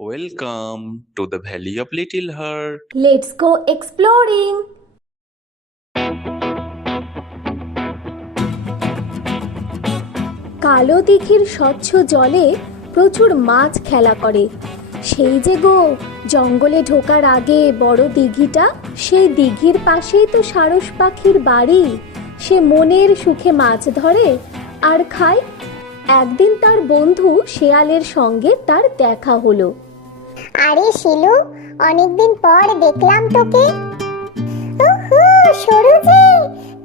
Welcome to the Valley of Little Heart. Let's go exploring. কালো দিঘির স্বচ্ছ জলে প্রচুর মাছ খেলা করে। সেই যে গো জঙ্গলে ঢোকার আগে বড় দিঘিটা, সেই দিঘির পাশেই তো সারস পাখির বাড়ি। সে মনের সুখে মাছ ধরে আর খায়। একদিন তার বন্ধু শেয়ালের সঙ্গে তার দেখা হলো। আরে শিলু, অনেকদিন পর দেখলাম তোকে। ওহো সরু যে,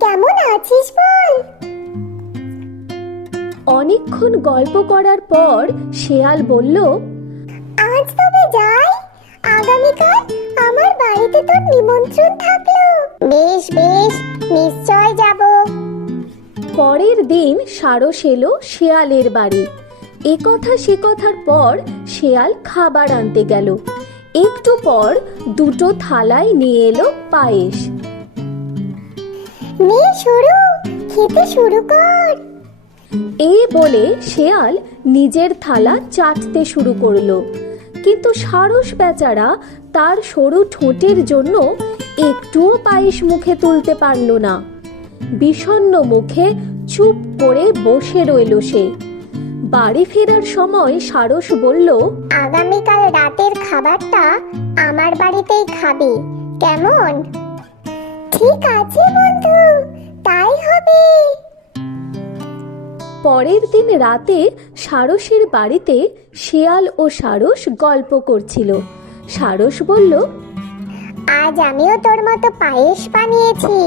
কেমন আছিস বল? অনেকক্ষণ গল্প করার পর শেয়াল বলল, আজ তবে যাই, আগামীকাল আমার বাড়িতে তোর নিমন্ত্রণ থাকলো। বেশ বেশ, নিশ্চয় যাব। পরের দিন সারস এলো শেয়ালের বাড়ি। এ কথা সে কথার পর শেয়াল খাবার আনতে গেল। একটু পর দুটো থালায় নিয়ে এলো পায়েস। নে সরু, খেতে শুরু কর। এই বলে শেয়াল নিজের থালা চাটতে শুরু করলো, কিন্তু সারস বেচারা তার সরু ঠোঁটের জন্য একটুও পায়েস মুখে তুলতে পারল না। বিষণ্ণ মুখে চুপ করে বসে রইল সে। বাড়ি ফেরার সময় সারস বলল, আগামীকাল রাতের খাবারটা আমার বাড়িতেই খাবি, কেমন? ঠিক আছে বন্ধু, তাই হবে। পরের দিন রাতে সারসের বাড়িতে শেয়াল ও সারস গল্প করছিল। সারস বলল, আজ আমিও তোর মতো পায়েস বানিয়েছি,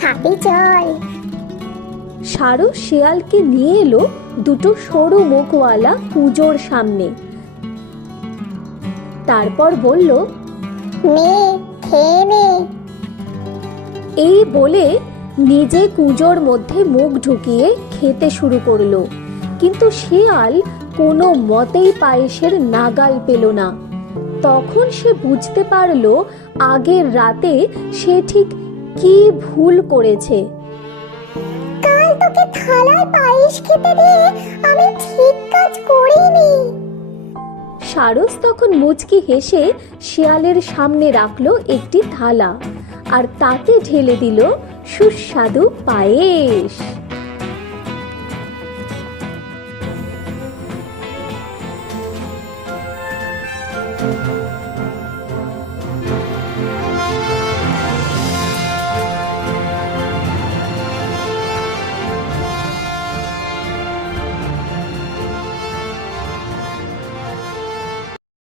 খাবি চল। সারস শেয়ালকে নিয়ে এলো দুটো সরু মুখওয়ালা কুঁজোর সামনে। তারপর বলল, নে, খেয়ে নে। এই বলে নিজে কুঁজোর মধ্যে মুখ ঢুকিয়ে খেতে শুরু করলো। কিন্তু শেয়াল কোনো মতেই পায়েসের নাগাল পেল না। তখন সে বুঝতে পারলো আগের রাতে সে ঠিক কি ভুল করেছে। কাল তোকে থালায় পায়েস খেতে দিয়ে আমি ঠিক কাজ করিনি। সারস তখন মুচকি হেসে শেয়ালের সামনে রাখলো একটি থালা, আর তাতে ঢেলে দিল সুস্বাদু পায়েস।